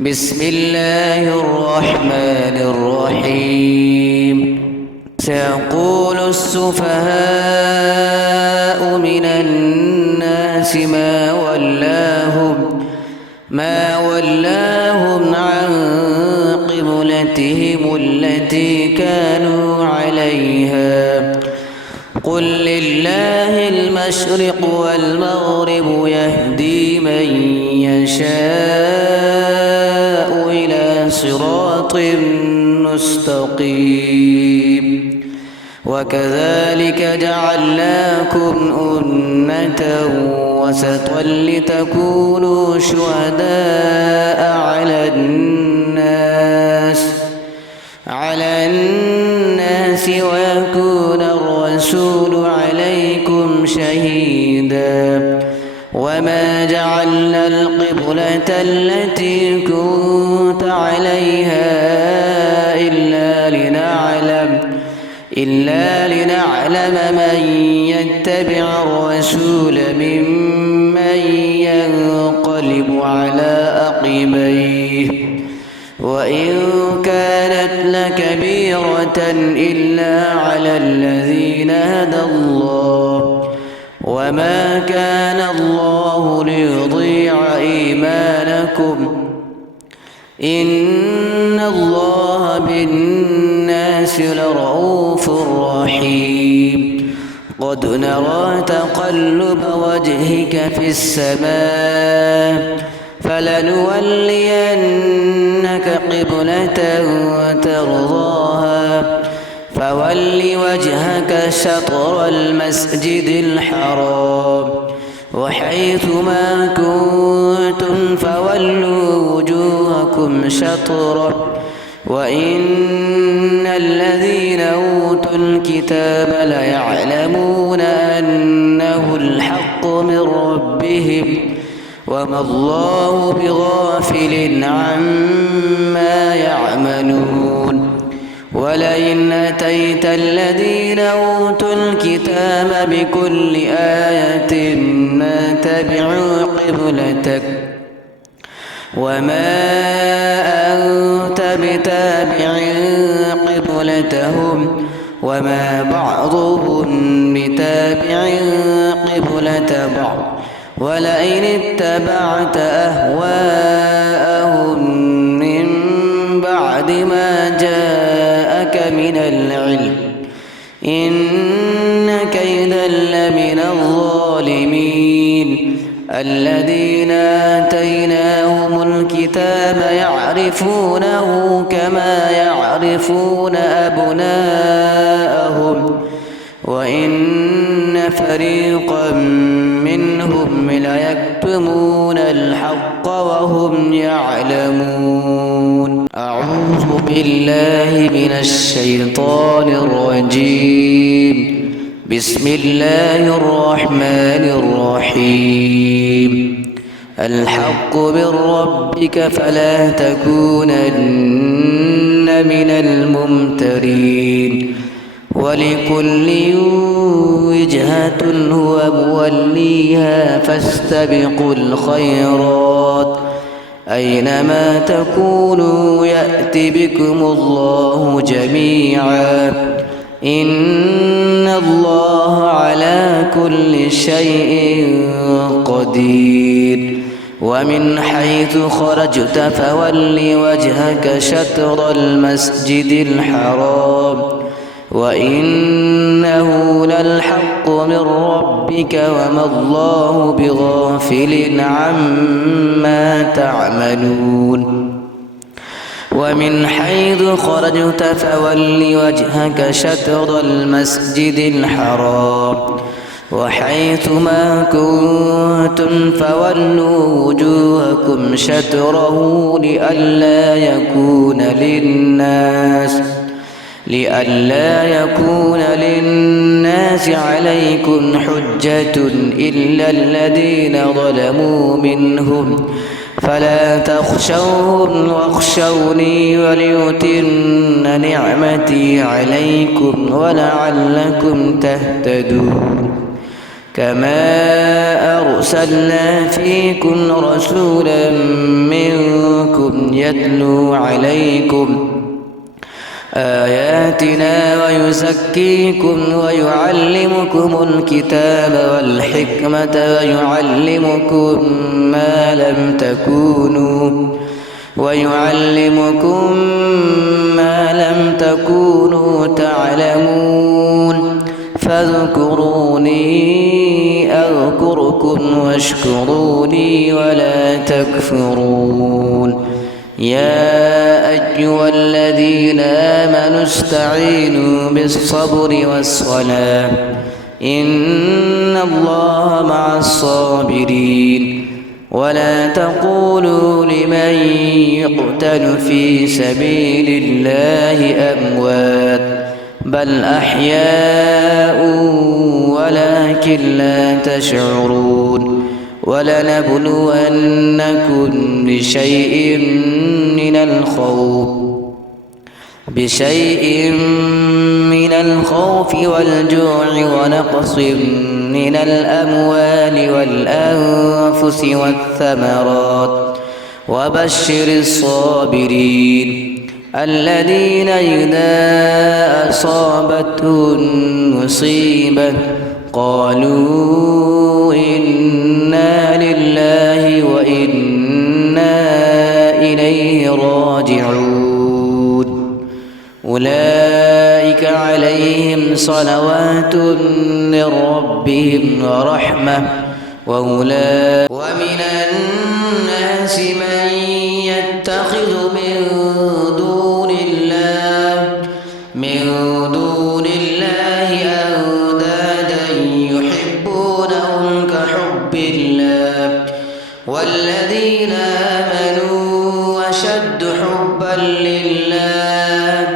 بسم الله الرحمن الرحيم سيقول السفهاء من الناس ما ولاهم عن قبلتهم التي كانوا عليها قل لله المشرق والمغرب يهدي من يشاء إلى صراط مستقيم وكذلك جعلناكم أمة وسطا لتكونوا شهداء على الناس ويكون الرسول عليكم شهيدا وما جعلنا القبلة التي كنت عليها إلا لنعلم من يتبع الرسول ممن ينقلب على عقبيه وإن كانت لكبيرة إلا على الذين هدى الله وما كان الله ليضيع إيمانكم إن الله بالناس لرؤوف رحيم قد نرى تقلب وجهك في السماء فلنولينك قبلة ترضاها فول وجهك شطر المسجد الحرام وحيث ما كنتم فولوا وجوهكم شطره وإن الذين أوتوا الكتاب ليعلمون أنه الحق من ربهم وما الله بغافل عما يعملون ولئن أتيت الذين أوتوا الكتاب بكل آية ما تبعوا قبلتك وما أنت بتابع قبلتهم وما بعضهم بتابع قبلة بعض ولئن اتبعت أهواءهم من بعد ما جاءك من العلم إنك إذا لمن الظالمين الذين آتيناهم الكتاب يعرفونه كما يعرفون أبناءهم وإن فريقا منهم ليكتمون الحق وهم يعلمون أعوذ بالله من الشيطان الرجيم بسم الله الرحمن الرحيم الحق من ربك فلا تكونن من الممترين ولكل وجهة هو موليها فاستبقوا الخيرات أينما تكونوا يأت بكم الله جميعا إن الله على كل شيء قدير ومن حيث خرجت فول وجهك شطر المسجد الحرام وإنه للحق من ربك وما الله بغافل عما تعملون ومن حيث خرجت فول وجهك شطر المسجد الحرام وحيث ما كنتم فولوا وجوهكم شطره لئلا يكون للناس عليكم حجة إلا الذين ظلموا منهم فلا تخشوهم واخشوني وليتم نعمتي عليكم ولعلكم تهتدون كما أرسلنا فيكم رسولا منكم ربكم يتلو عليكم آياتنا ويزكيكم ويعلمكم الكتاب والحكمة ويعلمكم ما لم تكونوا تعلمون فاذكروني أذكركم واشكروني ولا تكفرون يا أيها الذين آمنوا استعينوا بالصبر والصلاة إن الله مع الصابرين ولا تقولوا لمن يقتل في سبيل الله أموات بل أحياء ولكن لا تشعرون ولنبلونكم بشيء من الخوف والجوع ونقص من الأموال والأنفس والثمرات وبشر الصابرين الذين إذا أصابتهم مصيبة قالوا إنا لله وإنا إليه راجعون أولئك عليهم صلوات من ربهم ورحمة ومن الناس من يتخذ من دون الله أندادا يحبونهم كحب الله والذين آمنوا أشد حبا لله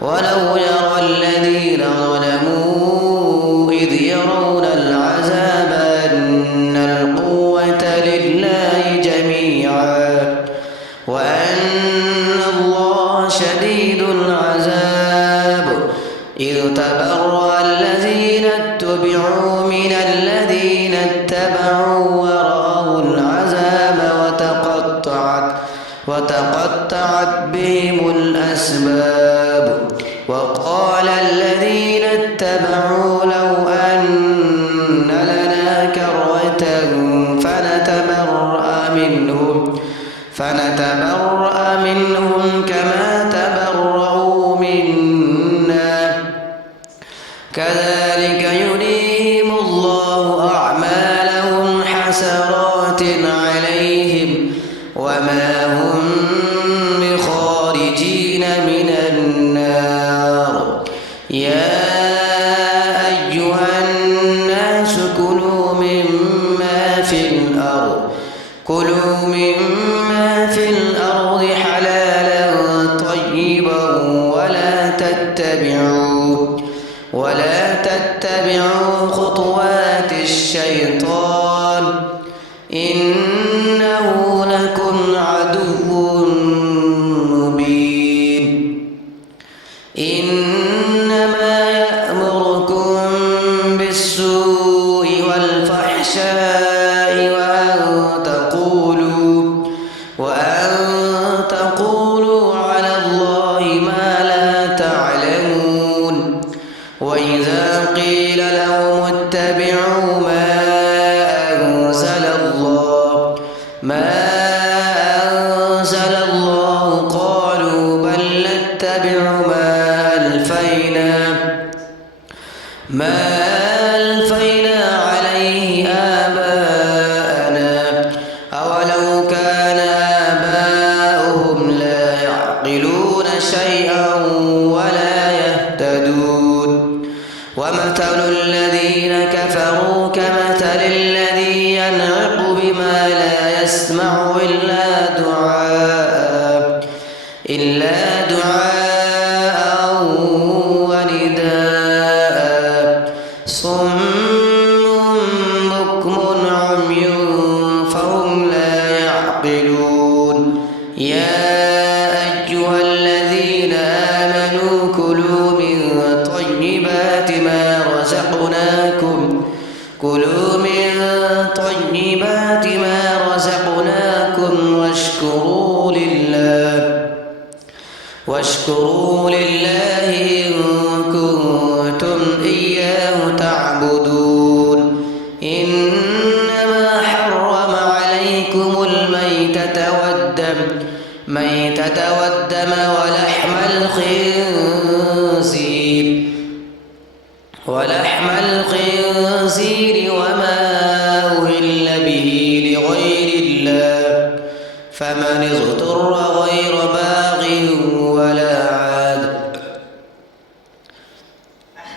ولو يرى الذين ظلموا إذ يرون العذاب أن القوة لله جميعا وأن الله شديد العذاب إذ تبرأ الذين اتبعوا من الذين اتبعوا ورأوا العذاب وتقطعت بهم الأسباب وقال الذين اتبعوا لو أن لنا كرة فنتبرأ منهم كما تبرأوا منا كذلك يريهم الله أعمالهم حسرات عليهم وما هم بخارجين من النار يا أيها الناس كلوا مما في الأرض حلالا طيبا ولا تتبعوا خطوات الشيطان إنه لكم عدو مبين إنما يأمركم بالسوء والفحشاء وأن تقولوا على الله ما لا تعلمون وإذا قيل لهم اتبعوا ما أنزل الله قالوا بل نتبع ما ألفينا عليه آباءنا أولو كان آباؤهم لا يعقلون شيئا ولا يهتدون ومثل الذين كفروا كمثل الذي ينعق بما لا يسمع إلا دعاء ونداء صم بكم عمي فهم لا يعقلون يا أيها الذين آمنوا كلوا من طيبات ما رزقناكم واشكروا لله واشكروا لله إن كنتم إياه تعبدون إنما حرم عليكم الميتة والدم ولحم الخنزير وما أهل به لغير الله فمن اضطر غير باغ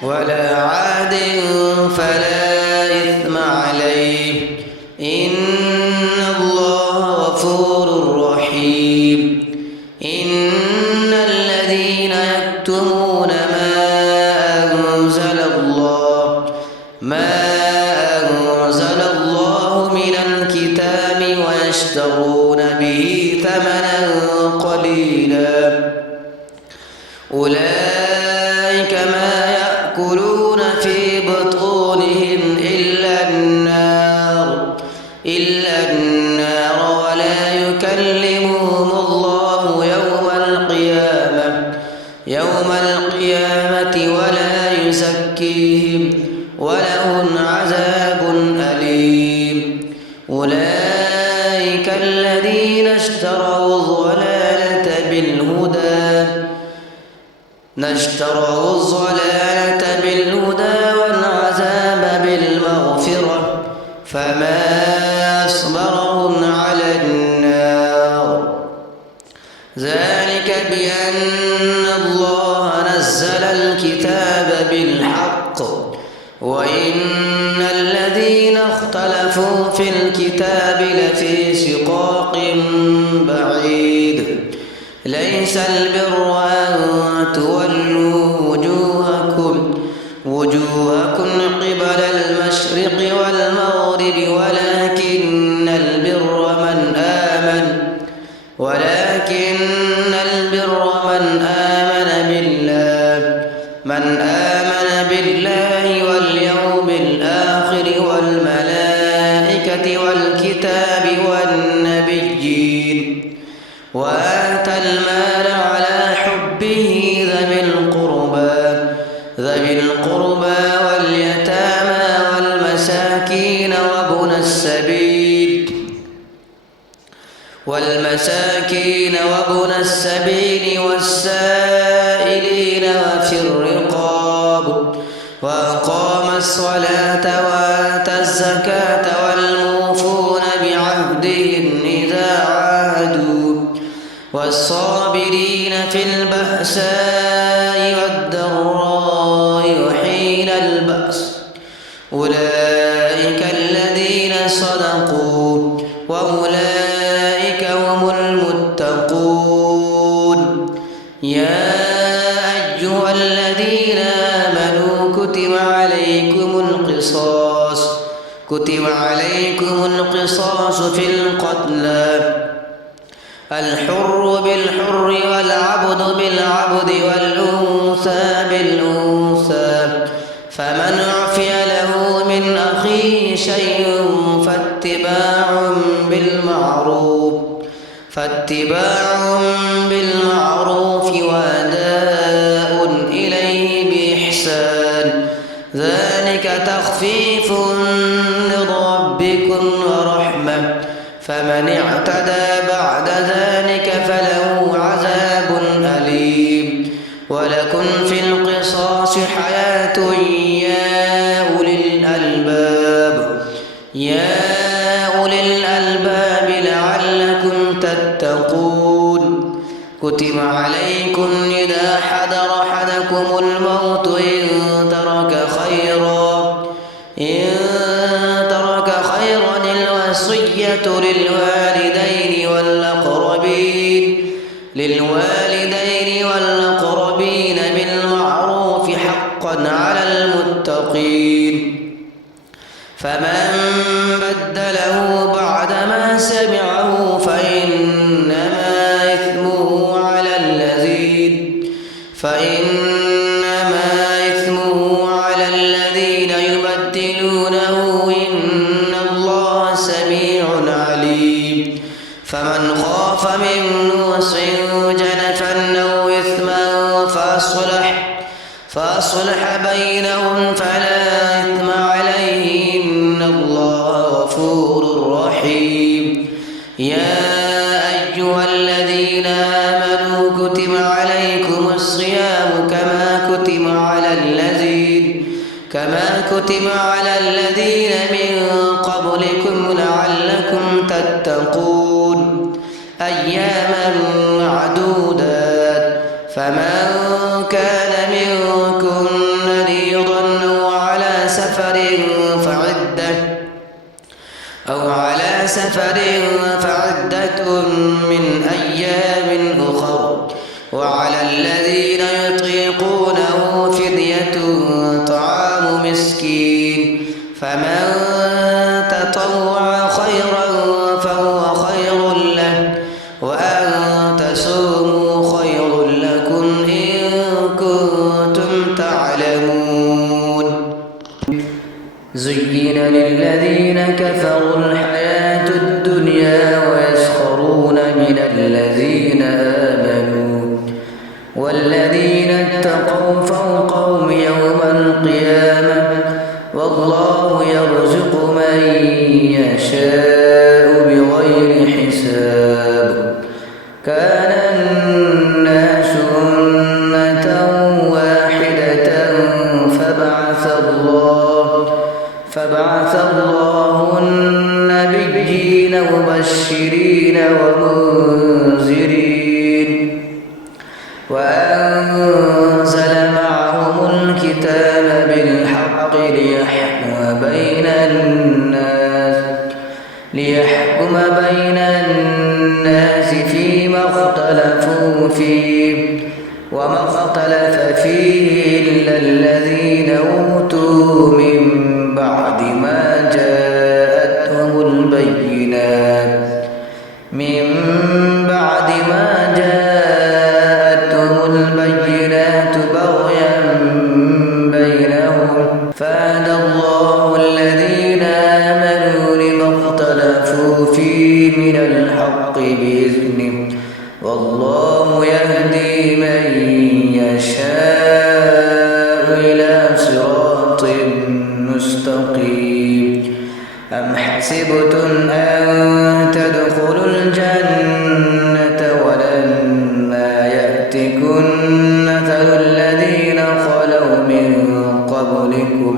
ولا عاد فلا إثم عليه إن الله غفور رحيم إن الذين يكتمون ما أنزل الله من الكتاب ويشترون به ثمنا قليلا أولئك ما يأكلون في بطونهم إلا النار ولا يكلمهم الله يوم القيامة ولا يزكيهم ولهم عذاب أليم أولئك الذين اشتروا الضلالة بالهدى والعذاب بالمغفرة فما أصبرهم على النار ذلك بأن الله نزل الكتاب بالحق وإن الذين اختلفوا في الكتاب لفي شقاق بعيد ليس البر أن تولوا وجوهكم قبل المشرق والمغرب ولكن البر من آمن بالله واليوم الآخر والملائكة والكتاب والنبيين وآتى المال على حبه ذوي القربى واليتامى والمساكين وابن السبيل والسائلين وفي الرقاب وأقام الصلاة وآتى الزكاة والموفون بعهدهم إذا عاهدوا والصابرين في البأساء والضراء وحين البأس أولئك الذين صدقوا وأولئك هم المتقون يا أيها الذين آمنوا كتب عليكم القصاص في القتلى الحر بالحر والعبد بالعبد والأنثى بالأنثى فمن عفي له من أخيه شيء فاتباع بالمعروف وأداء إليه بإحسان ذلك تخفيف من ربكم ورحمة فمن اعتدى بعد ذلك فله عذاب أليم ولكم في القصاص حياة يا أولي الألباب لعلكم تتقون كتب عليكم إذا حضر أحدكم الموت إن ترك خيرا الوصية للوالدين والأقربين بالمعروف حقا على المتقين فمن بدله بعدما سمعه فإنما إثمه على الذين يبدلونه إن الله سميع عليم فمن خاف من موص جنفا أو إثما فأصلح بينهم فلا إثم عليه إن الله غفور رحيم. يا أيها الذين آمنوا كتب عليكم الصيام كما كتب على الذين من قبلكم لعلكم تتقون أياما معدودات فمن كان منكم مريضا أو على سفر فعدة من أيام أخر وعلى الذين يطيقونه فدية طعام مسكين فمن تطوع خيرا فهو خير له وأن تصوموا خير لكم إن كنتم تعلمون. زين للذين كفروا الحياة الدنيا ويسخرون من الذين آمنوا والذين اتقوا فوقهم يوم القيامة والله يرزق من يشاء بغير حساب. كان الناس أمة واحدة فبعث الله النبيين مبشرين ومنذرين وأنزل معهم الكتاب بالحق ليحكم بين الناس فيما اختلفوا فيه وما اختلف فيه إلا الذين أوتوا من بعد ما جاءتهم البينات بغيا بينهم فهدى الله الذين آمنوا لما اختلفوا فيه من الحق بإذنه والله يهدي من يشاء إلى صراط مستقيم. أم حسبتم أن تدخلوا الجنة ولما يأتكم مثل الذين خلوا من قبلكم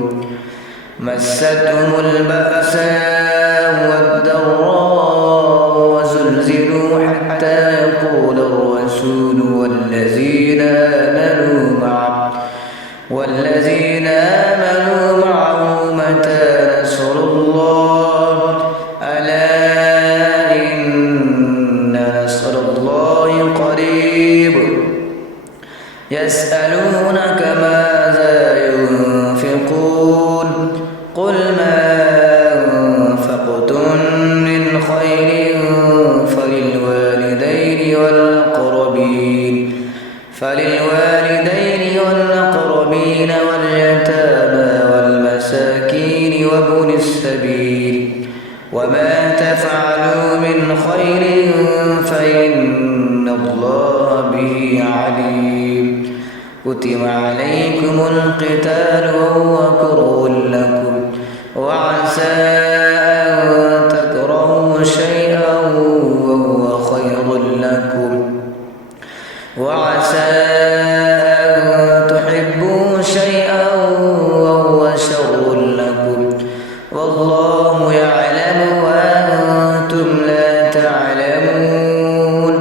مستهم البأساء والضراء وزلزلوا حتى يقول الرسول والذين آمنوا معه متى نصر الله ألا إن نصر الله قريب. يسألونك ماذا ينفقون قل ما أنفقتم من خير فللوالدين واليتامى والمساكين وابن السبيل وما تفعلوا من خير فإن الله به عليم. كتب عليكم القتال وهو كره لكم وعسى أن تكرهوا شيئا وهو خير لكم وعسى أن تحبوا شيئا وهو شر لكم والله يعلم وأنتم لا تعلمون.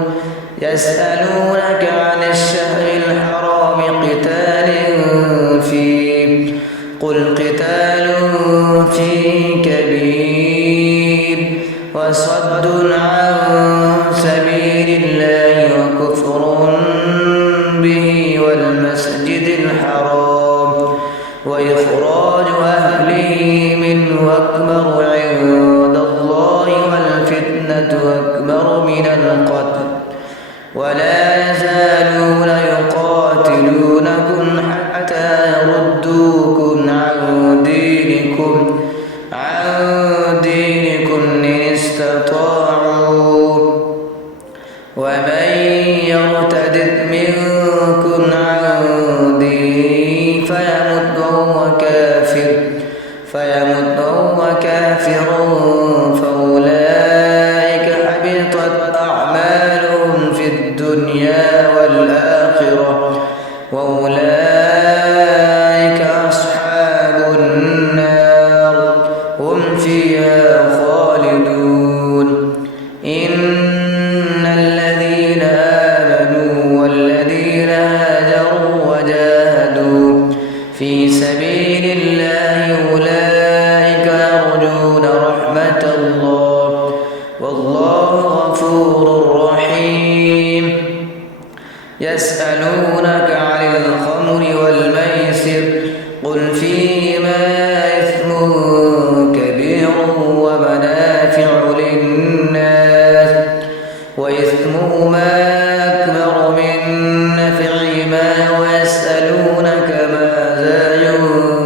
يسألونك عن الشهر الحرام قتال فيه قل قتال فيه كبير وصد عن سبيل الله وكفر به والمسجد الحرام وإخراج أهله منه أكبر عند الله والفتنة أكبر من القتل ولا يزالون يقاتلونكم حتى يردوكم عن دينكم إن استطاعوا ومن يرتد منكم عن كافرون فأولئك حبطت أعمالهم في الدنيا والآخرة وأولئك أصحاب النار هم فيها خالدون. إن الذين آمنوا والذين هاجروا وجاهدوا في سبيل الله أولئك يرجون رحمة الله والله غفور رحيم. يسألونك عن الخمر والميسر قل فيهما إثم كبير ومنافع للناس وإثمهما أكبر من نفعهما ويسألونك ماذا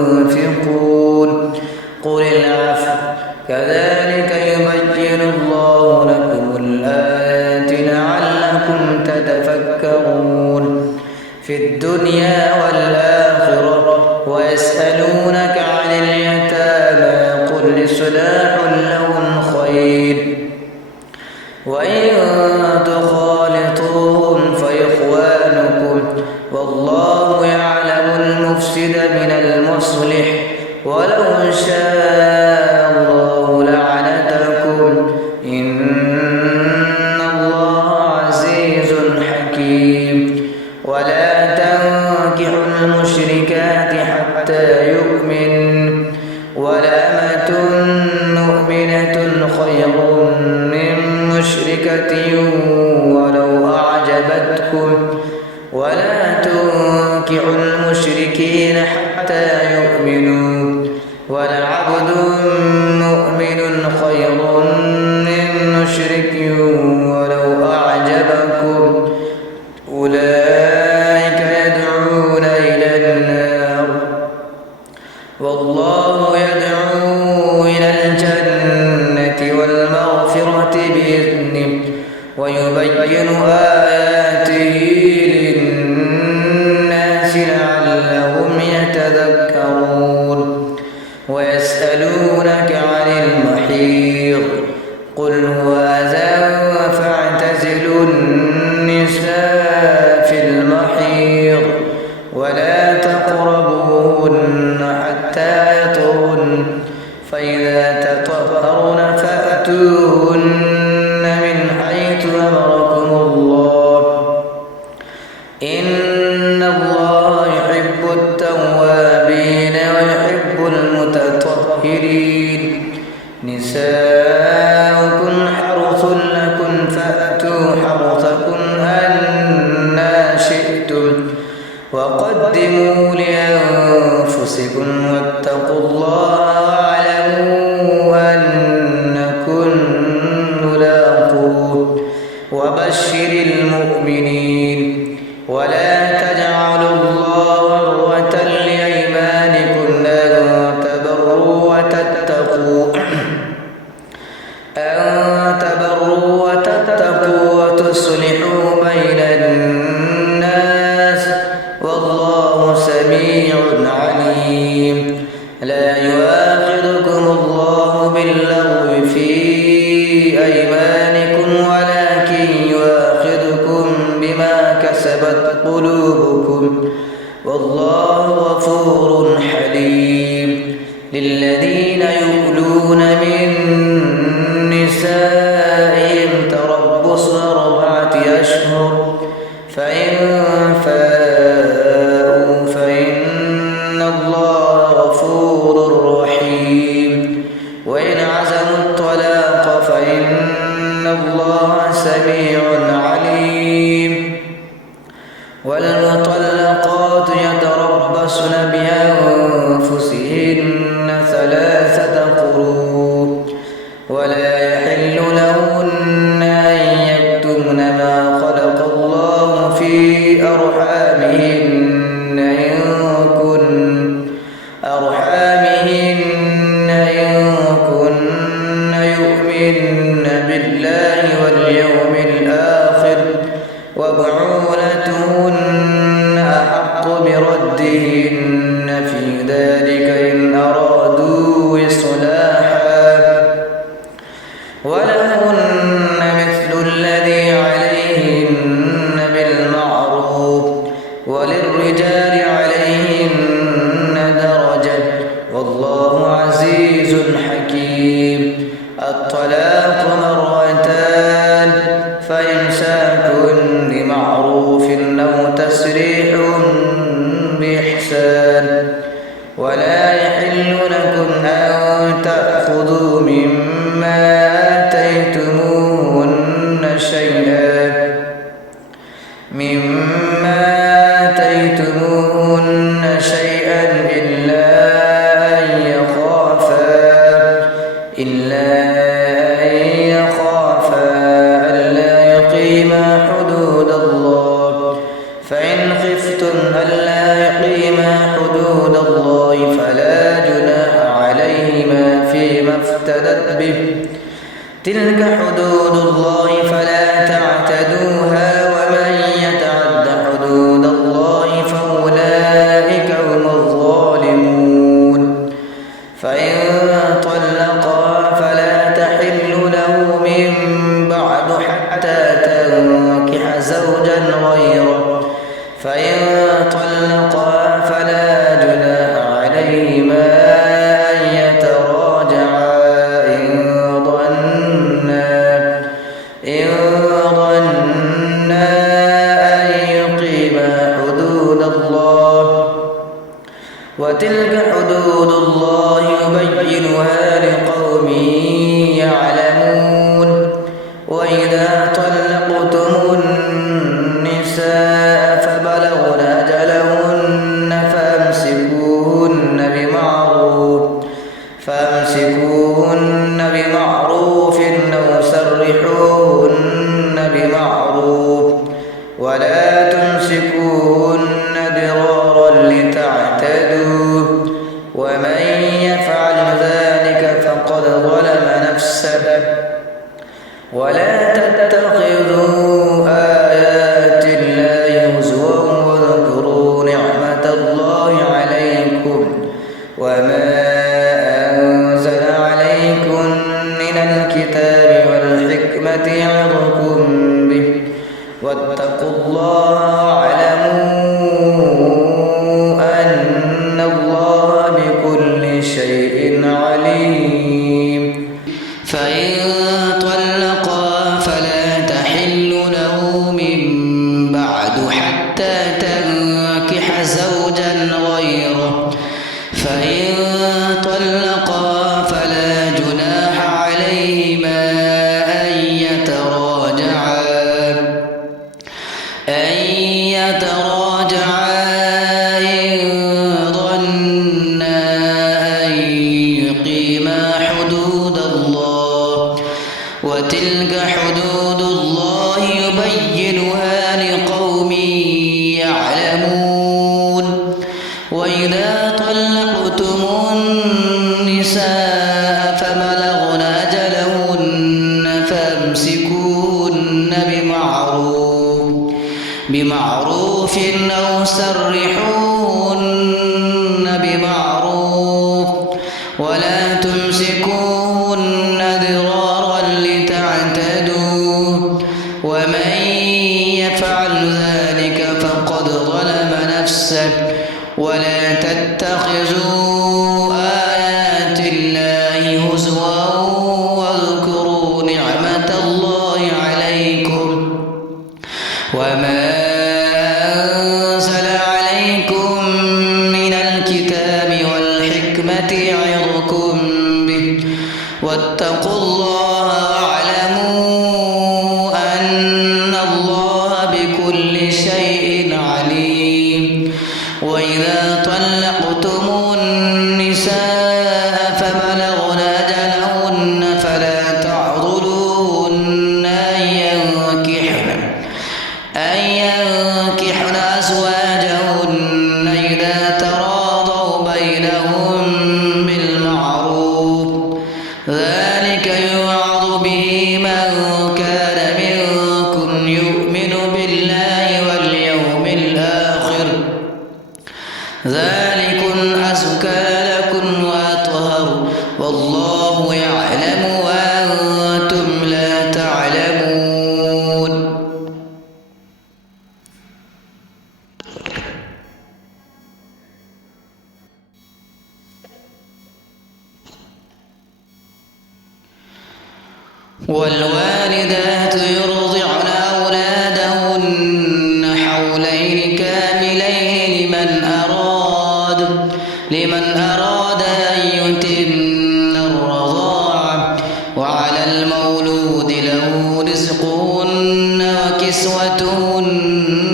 ينفقون قل العفو كذلك يبين الله لكم الآيات لعلكم تتفكرون في الدنيا والآخرة. ويسألونك عن اليتامى قل إصلاح لهم خير وإن تخالطوهم فإخوانكم والله يعلم المفسد من المصلح ولو شاء الله لعنتكم إن الله عزيز حكيم. ولا تنكحوا المشركات حتى يؤمن ولأمة مؤمنة خير من مشركة ولو أعجبتكم ولا تنكحوا المشركين حتى يؤمنوا ولعبد مؤمن خير من مشرك ولو أعجبكم أولئك يدعون إلى النار والله يدعو إلى الجنة والمغفرة بإذنه ويبين آياته للناس لعلهم يتذكرون. ويسألونك عن المحيض قل هو أذى فاعتزلوا النساء في المحيض ولا تقربوهن حتى يطهرن فإذا تطهرن فأتوهن من حيث أمركم الله إن الله يحب التوابين ويحب المتطهرين. نساؤكم حرث لكم فأتوا حرثكم أنى شئتم وقدموا لأنفسكم واتقوا الله واعلموا أنكم ملاقوه وبشر المؤمنين. ولا تجعلوا الله عرضة لأيمانكم أن تبروا وتتقوا وتصلحوا بين الناس والله سميع عليم. لا يؤاخذكم الله باللغو في أيمانكم ولكن يؤاخذكم بما كسبت قلوبكم والله غفور حليم. للذين يؤلون من نسائهم تربص 4 أشهر فإن فاءوا فإن الله غفور رحيم. وإن عزموا الطلاق فإن الله سميع عليم. والمطلقات يتربصن بأنفسهن 3 قروء ولا يحل لهن أن يكتمن ما خلق الله في أرحامهن إن كن يؤمن بالله واليوم الآخر وبعولتهن أحق بردهن في ذلك إن أرادوا إصلاحا مما آتيتموهن شيئا إلا أن يخافا ألا يقيما حدود الله، فإن خفتم ألا يقيما حدود الله فلا جناح عليهما فيما افتدت به، تلك حدود الله فلا تعتدوها، ومن يتعد حدود الله فأولئك هم الظالمون. فإن طلقا فلا تحل له من بعد حتى تنكح زوجا غيره، فإن طلقا فلا جناح عليهما أن يتراجعا إن ظنا أن يقيما حدود الله، وتلك حدود الله يبينها لقوم يعلمون. وإذا طلقتم النساء فبلغن أجلهن فامسكوهن بمعروف أو سرحوهن بمعروف، ولا تمسكوهن ضرارا لتعتدوا، ومن يفعل ذلك فقد ظلم نفسه. ولا تتخذوا آيات الله هزوا واذكروا نعمة الله عليكم وما أنزل عليكم من الكتاب والحكمة يعظكم به، واتقوا الله واعلموا أن الله بكل شيء عليم. فإن طلقا فلا تحل له من بعد حتى تنكح زوجا غيره، فإن طلقا فلا جناح عليهما أن يتراجعا إن ظنا أن يقيما حدود الله، وتلك حدود الله يبينها لقوم يعلمون. وإذا طلقتم النساء فبلغن أجلهن فامسكوهن بمعروف أو سرحوهن بمعروف، ولا تمسكوهن ضرارا لتعتدوا، ومن يفعل ذلك فقد ظلم نفسه. ولا تتخذوا آيات الله هزوا واذكروا نعمة الله عليكم وما أنزل عليكم من الكتاب والحكمة يعظكم به، واتقوا الله واعلموا أن الله بكل شيء عليم. وإذا طلقتم النساء فبلغن أجلهن فلا تعضلوهن أن ينكحن أزواجهن إذا تراضوا بينهم بالمعروف، ذلك يوعظ به من كان منكم يؤمن بالله واليوم الآخر، ذلكم أزكى لكم وأطهر، والله يعلم وأنتم لا تعلمون. والوالدات يرضعن أولادهن حولين كاملين لمن أراد أن يتم الرضاعة، وعلى المولود له رزقهن وكسوتهن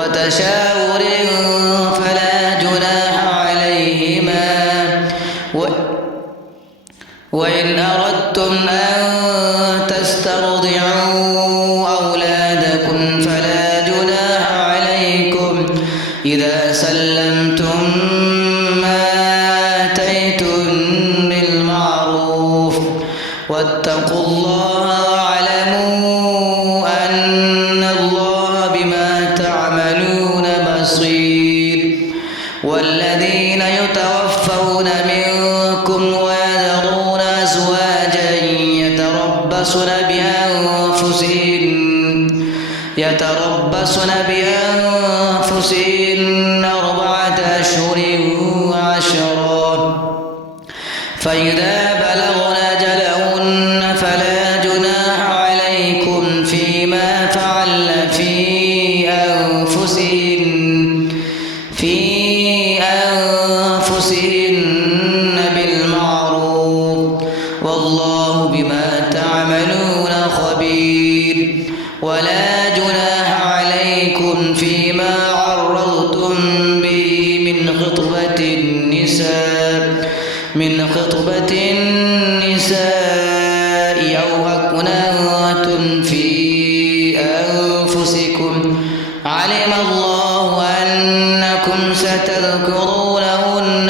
وتشاور فلا جناح عليهما وإن أردتم أن تسترضعوا أولادكم فلا جناح عليكم إذا سلمتم ما آتيتم بالمعروف واتقوا الله واعلموا أن الله بما تعملون بصير. والذين يتوفون منكم ويذرون أزواجا يتربصن بأنفسهن 4 أشهر و10 فإذا بلغن أجلهن فلا جناح عليكم فيما فعلن في أنفسهن بالمعروف والله بما تعملون خبير. ولا جناح عليكم فيما عرضتم به من خطبة النساء أو أكننتم في أنفسكم علم الله أنكم ستذكرونهن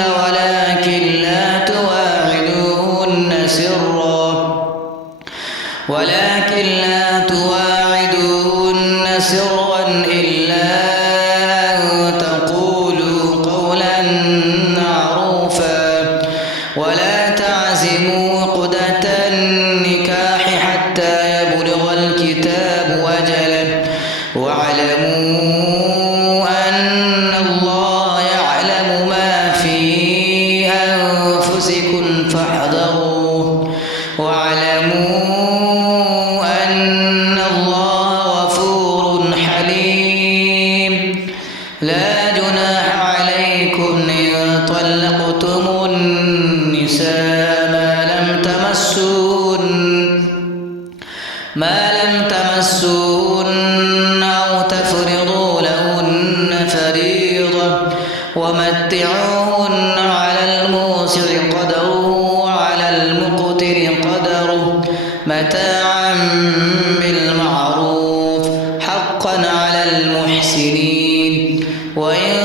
ولكن لا تواعدوهن سرا إلا أن تقولوا قولا معروفا ولا تعزموا عقدة النكاح حتى يبلغ الكتاب أجله واعلموا أن الله يعلم ما في أنفسكم فاحذروه واعلموا أن الله غفور حليم. لا جناح عليكم إن طلقتم النساء ما لم تمسوهن أو تفرضوا لهن فريضة ومتعوهن على الموسع قدره وعلى المقتر قدره متاعا بالمعروف حقا على المحسنين. وإن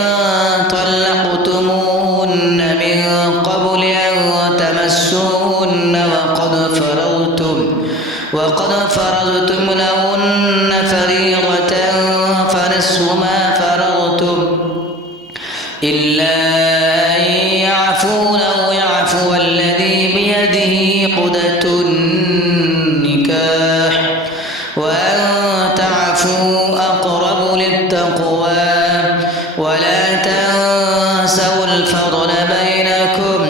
طلقتموهن من قبل أن تمسوهن وقد فرضتم لهن فريضة فنصف ما فرضتم إلا أن يعفون أو يعفو الذي بيده عقدة النكاح وأن تعفوا أقرب للتقوى ولا تنسوا الفضل بينكم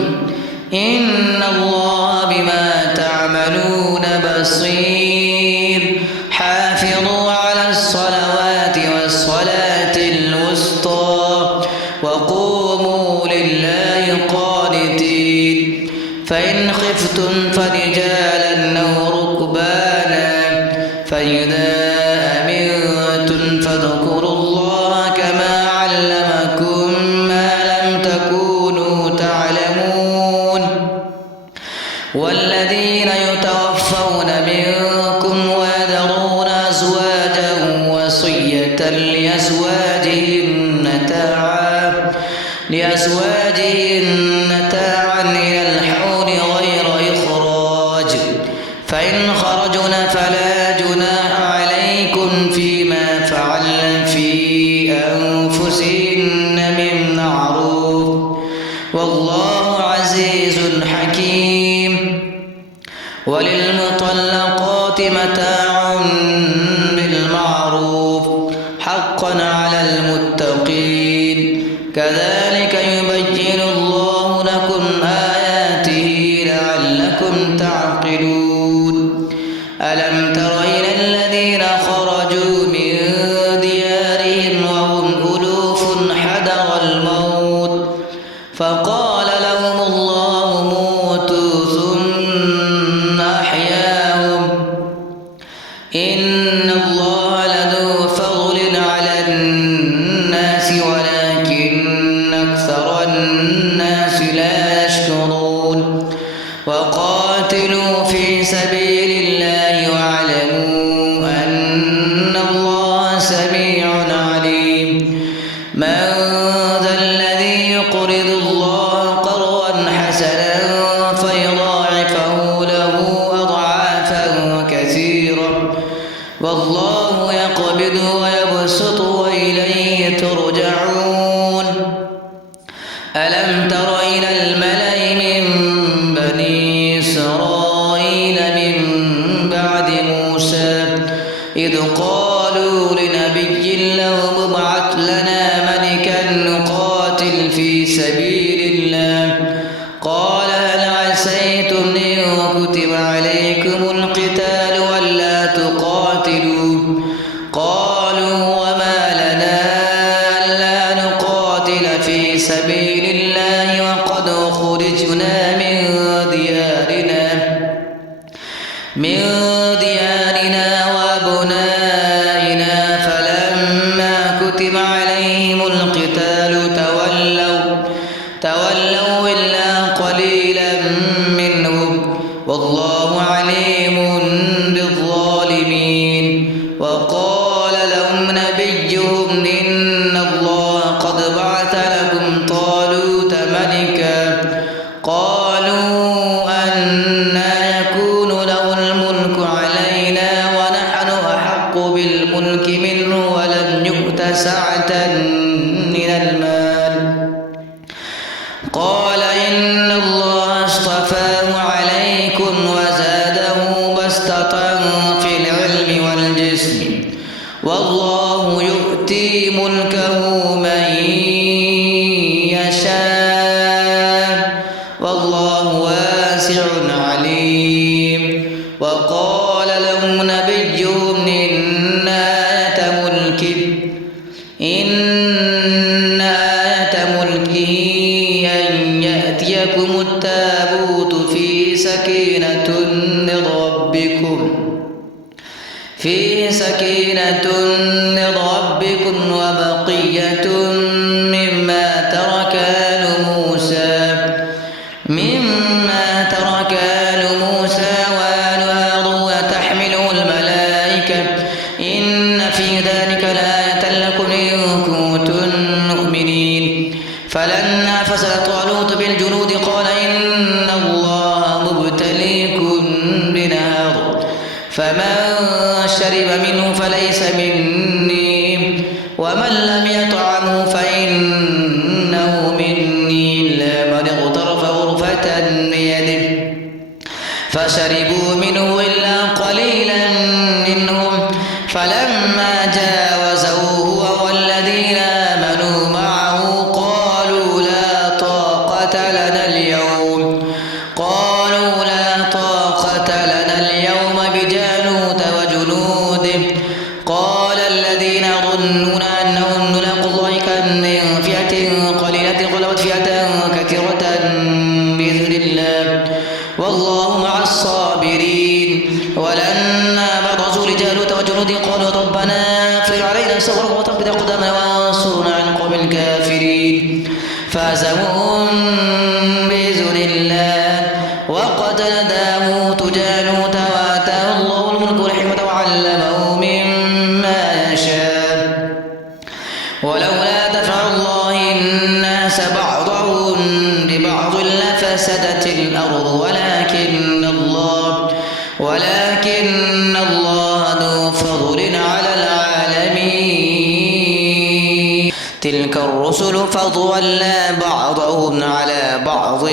إن الله بما تعملون بصير. حافظوا على الصلوات والصلاة الوسطى وقوموا لله قانتين. فإن خفتم فرجالا أو ركبانا فإذا أمنتم فاذكروا الله كما علمكم ما لم تكونوا تعلمون. والذين يتوفون منكم ويذرون أزواجا وصية لأزواجهن متاعا إلى الحول غير إخراج فإن خرجن فلا جناح عليكم فيما فعلن في أنفسهن من معروف والله عزيز حكيم. وللمطلقات متاع بالمعروف حقا على المتقين. كذلك يبين الله لكم آياته لعلكم تعقلون. ألم تر إلى الذين خرجوا من ديارهم وهم ألوف حذر الموت فقال لهم الله موتوا ثم أحياهم إن الله لذو فضل على الناس ترجعون ألم تر إلى الملأ من بني إسرائيل من بعد موسى إذ قالوا لنبي له ابعث لنا ملكا نقاتل في سبيل الله قال هل عسيتم إن كتب عليكم القتال ألا تقاتلوا قالوا وما لنا ألا نقاتل في سبيل الله وقد خرجنا من ديارنا وأبنائنا فلما كتب عليهم القتال تولوا إلا قليلا منهم والله عليم بالظالمين وقال لهم نبيهم إن الله قد بعث لكم طالوت ملكا قالوا أنى يكون له الملك علينا ونحن أحق بالملك منه ولم يؤت سعة من المال قال إن الله اصطفاه عليكم وزاده بسطة في العلم والجسم والله يؤتي ملكه من يشاء والله واسع عليم وقال لهم نبيهم إن آية ملكه أن يأتيكم التابوت فيه سكينة من ربكم وبقية مما ترك آل موسى وآل هارون تحمله الملائكة إن في ذلك لآية لكم إن كنتم مؤمنين فلما فصل طالوت بالجنود قال إن الله مبتليكم بنهر فمن شرب منه فليس مني ومن لم يطعمه فإنه مني إلا من اغترف غرفة بيده فشربوا منه إلا قليلا منهم فلما جاوزه هو والذين آمنوا معه قالوا لا طاقة لنا اليوم بجالوت وجنوده قال الذين يظنون أنهم ملاقو الله كم من فئة قليلة غلبت فئة كثيرة بإذن الله والله مع الصابرين ولما برزوا لجالوت وجنوده قالوا ربنا افرغ علينا صبرا وثبت أقدامنا وانصرنا على القوم الكافرين فهزموهم بإذن الله وقتل داوود جالوت وآتاه الله الملك والحكمة وعلمه مما يشاء ولولا دفع الله الناس بعضهم ببعض لفسدت الأرض ولكن الله ذو فضل على العالمين تلك الرسل فضلنا بعضهم على بعض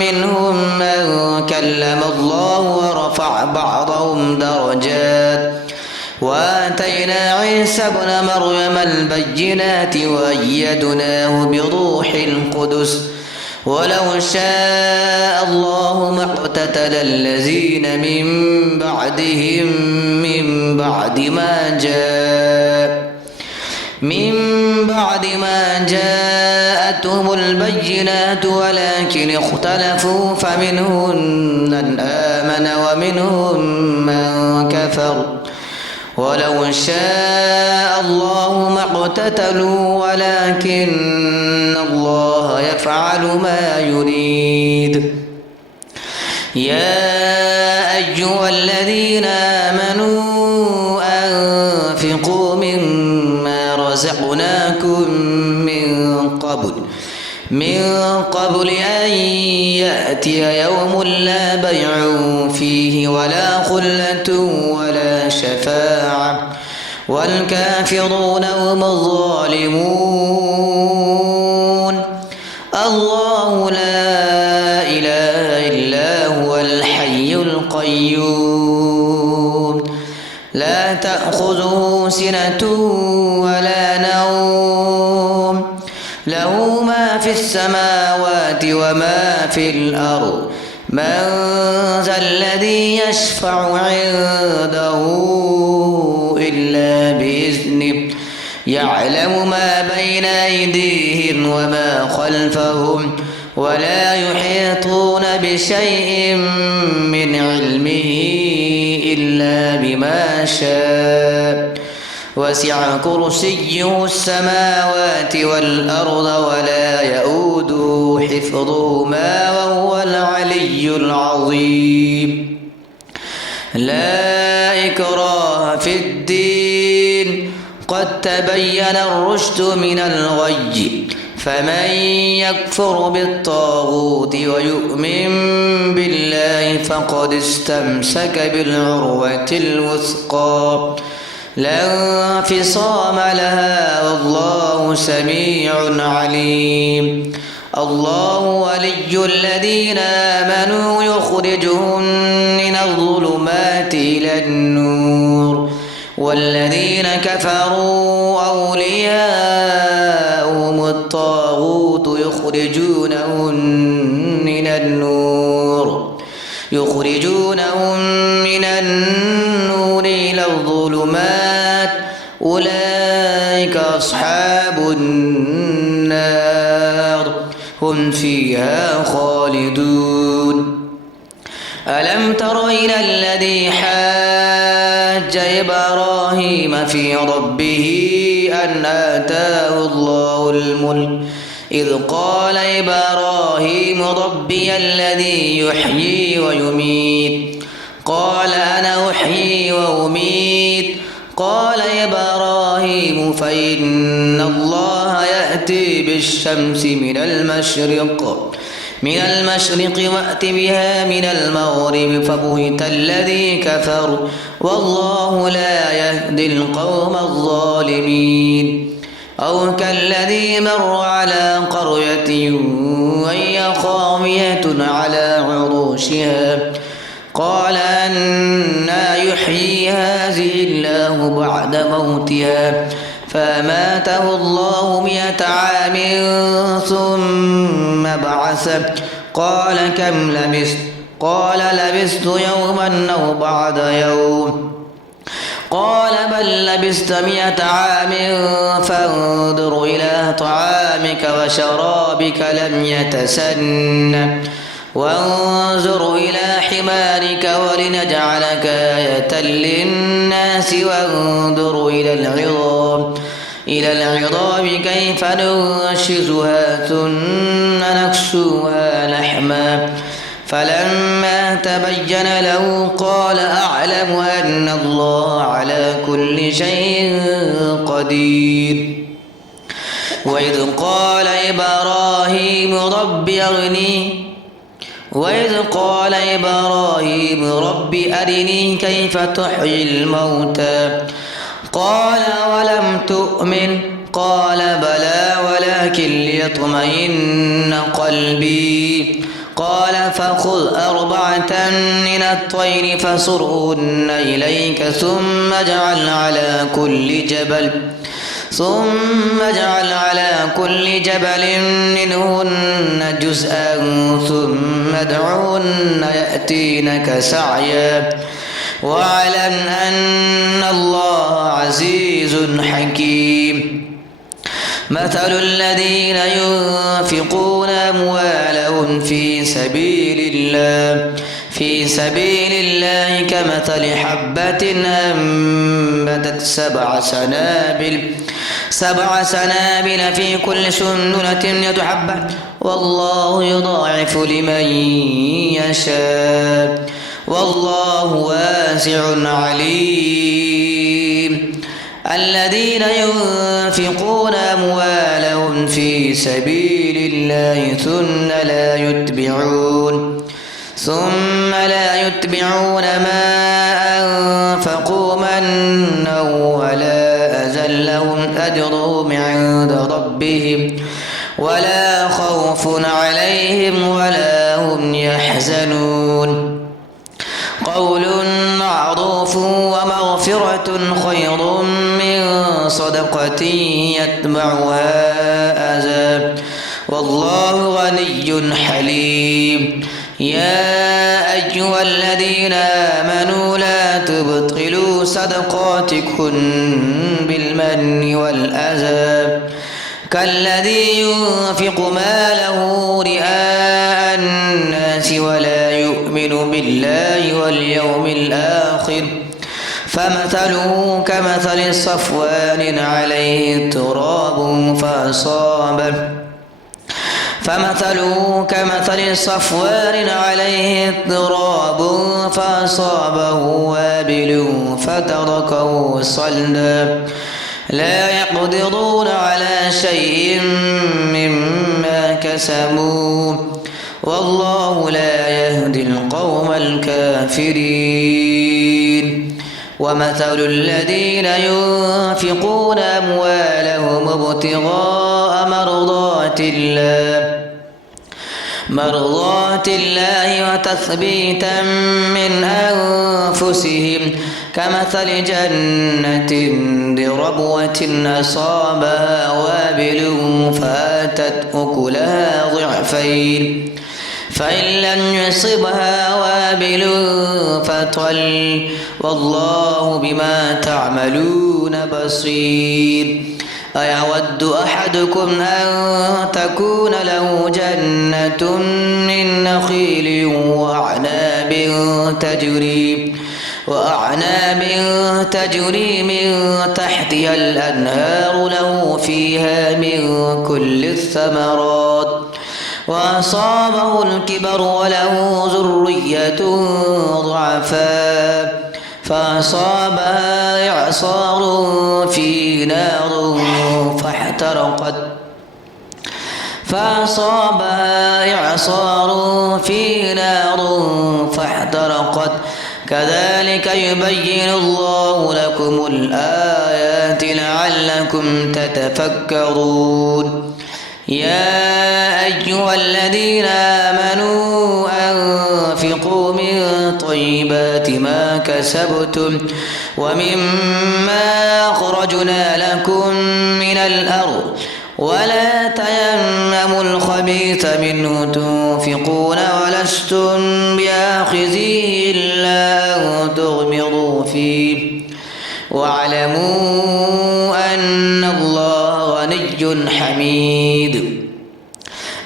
منهم من كلم الله ورفع بعضهم درجات وآتينا عيسى ابن مريم البينات وأيدناه بروح القدس ولو شاء الله ما اقتتل الذين من بعدهم من بعد ما جاءتهم البينات ولكن اختلفوا فمنهم من آمن ومنهم من كفر ولو شاء الله ما اقتتلوا ولكن الله يفعل ما يريد يا أيها الذين آمنوا أنفقوا مما رزقناكم من قبل أن يأتي يوم لا بيع فيه ولا خلة ولا شفاعة والكافرون هم الظالمون. الله لا إله إلا هو الحي القيوم لا تأخذه سنة ولا نوم له ما في السماوات وما في الأرض من ذا الذي يشفع عنده إلا بإذنه يعلم ما بين أيديهم وما خلفهم ولا يحيطون بشيء من علمه إلا بما شاء وسع كرسيه السماوات والأرض ولا يؤوده حفظهما وهو العلي العظيم. لا إكراه في الدين قد تبين الرشد من الغي فمن يكفر بالطاغوت ويؤمن بالله فقد استمسك بالعروة الوثقى لا انفصام لها والله سميع عليم. الله ولي الذين آمنوا يخرجهم من الظلمات إلى النور والذين كفروا أولياءهم الطاغوت يخرجونهم من النور إلى الظلمات أولئك أصحاب النار هم فيها خالدون. ألم تر إلى الذي حاج إبراهيم في ربه أن آتاه الله الملك إذ قال إبراهيم ربي الذي يحيي ويميت قال أنا أحيي وأميت قال إبراهيم فإن الله يأتي بالشمس من المشرق وأت بها من المغرب فبهت الذي كفر والله لا يهدي القوم الظالمين. أو كالذي مر على قرية وهي خاوية على عروشها قال أنى يحيي هذه الله بعد موتها فأماته الله 100 عام ثم بعثه قال كم لبثت قال لبثت يوما أو بعد يوم قال بل لبثت 100 عام فانظر إلى طعامك وشرابك لم يتسنه وانظر إلى حمارك ولنجعلك آية للناس وانظر إلى العظام كيف ننشزها ثم نكسوها لحما فلما تبين له قال أعلم أن الله على كل شيء قدير. وإذ قال إبراهيم رب أرني كيف تحيي الموتى قال ولم تؤمن قال بلى ولكن ليطمئن قلبي قال فخذ 4 من الطير فصرهن إليك ثم اجعل على كل جبل منهن جزءا ثم ادعهن يأتينك سعيا واعلم أن الله عزيز حكيم. مثل الذين ينفقون أموالهم في سبيل الله كمثل حبة أنبتت 7 سنابل في كل سنبلة 100 حبة والله يضاعف لمن يشاء والله واسع عليم. الذين ينفقون أموالهم في سبيل الله ثم لا يتبعون ما أنفقوا منا ولا عند ربهم ولا خوف عليهم ولا هم يحزنون قول معروف ومغفرة خير من صدقة يتبعها أذى والله غني حليم يا أيها الذين آمنوا لا تبطلوا صدقاتكم بالمن والأذى كالذي ينفق ماله رئاء الناس ولا يؤمن بالله واليوم الآخر فمثله كمثل صفوان عليه تراب فأصابه وابل فتركه صلدا لا يقدرون على شيء مما كسبوا والله لا يهدي القوم الكافرين ومثل الذين ينفقون أموالهم ابتغاء مرضات الله وتثبيتا من أنفسهم كمثل جنة بربوة أصابها وابل فآتت أكلها ضعفين فإن لم يصبها وابل فطل والله بما تعملون بصير أيود أحدكم أن تكون له جنة من نخيل وأعناب تجري من تحتها الأنهار له فيها من كل الثمرات وأصابه الكبر وله ذرية ضعفاء فأصابها إعصار في نار فاحترقت كذلك يبين الله لكم الآيات لعلكم تتفكرون يا أيها الذين آمنوا أنفقوا من طيبات ما كسبتم ومما أخرجنا لكم من الأرض ولا تيمموا الخبيث منه تنفقون ولستم بآخذيه إلا أن تغمضوا فيه واعلموا أن الله غني حميد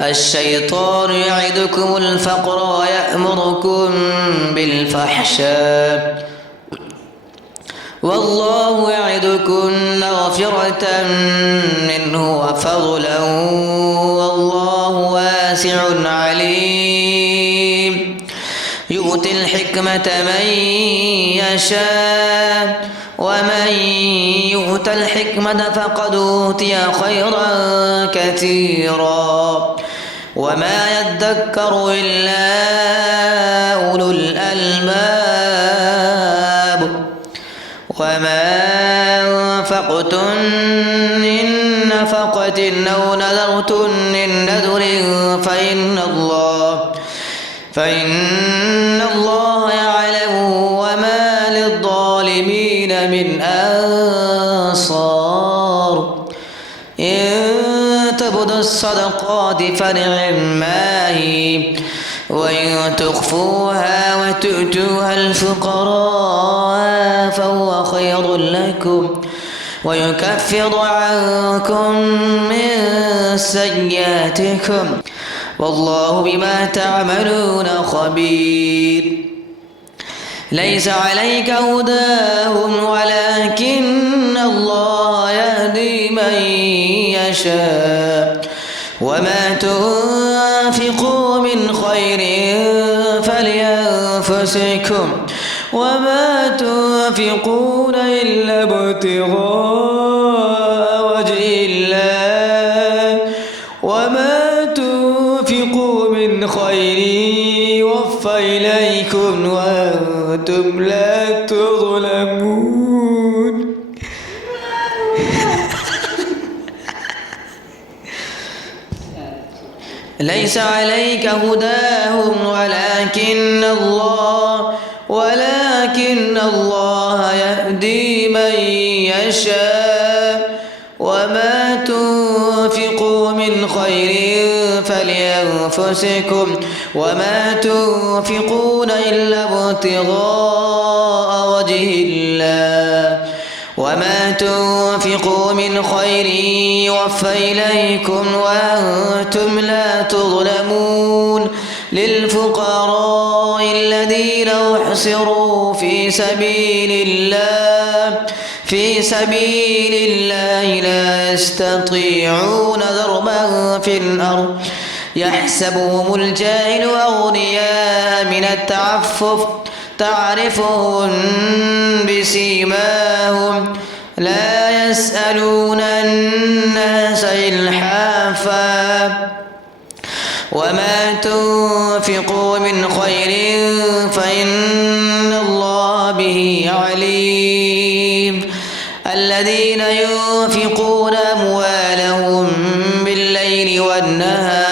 الشيطان يعدكم الفقر ويأمركم بالفحشاء والله يعدكم مغفرة منه وفضلا والله واسع عليم يؤتي الحكمة من يشاء ومن يؤت الحكمة فقد أوتي خيرا كثيرا وما يذكر إلا أولو الألباب وما أنفقتم من نفقة أو نذرتم من نذر فإن الله يعلم وما للظالمين من أنصار إن تبدوا الصدقات فنعما هي وإن تخفوها وتؤتوها الفقراء فهو خير لكم ويكفر عنكم من سيئاتكم والله بما تعملون خبير ليس عليك هداهم ولكن الله يهدي من يشاء وما تنفقوا من خير فلأنفسكم وما تنفقون إلا ابتغاء وجه الله وما تنفقوا من خير يوفى إليكم وأنتم لا تظلمون ليس عليك هداهم ولكن الله يهدي من يشاء وما تنفقوا من خير فلأنفسكم وما تنفقون إلا ابتغاء وجه الله وما تنفقوا من خير يوفى إليكم وأنتم لا تظلمون للفقراء الذين أحصروا في سبيل الله لا يستطيعون ضربا في الأرض يحسبهم الجاهل أغنياء من التعفف تعرفهم بسيماهم لا يسألون الناس إلحافا وما تنفقوا من خير فإن الله به عليم الذين ينفقون أموالهم بالليل والنهار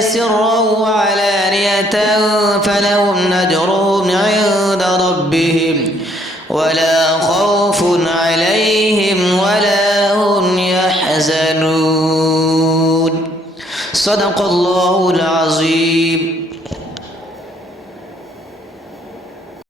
سرا وعلانية فلهم أجرهم عند ربهم ولا خوف عليهم ولا هم يحزنون صدق الله العظيم.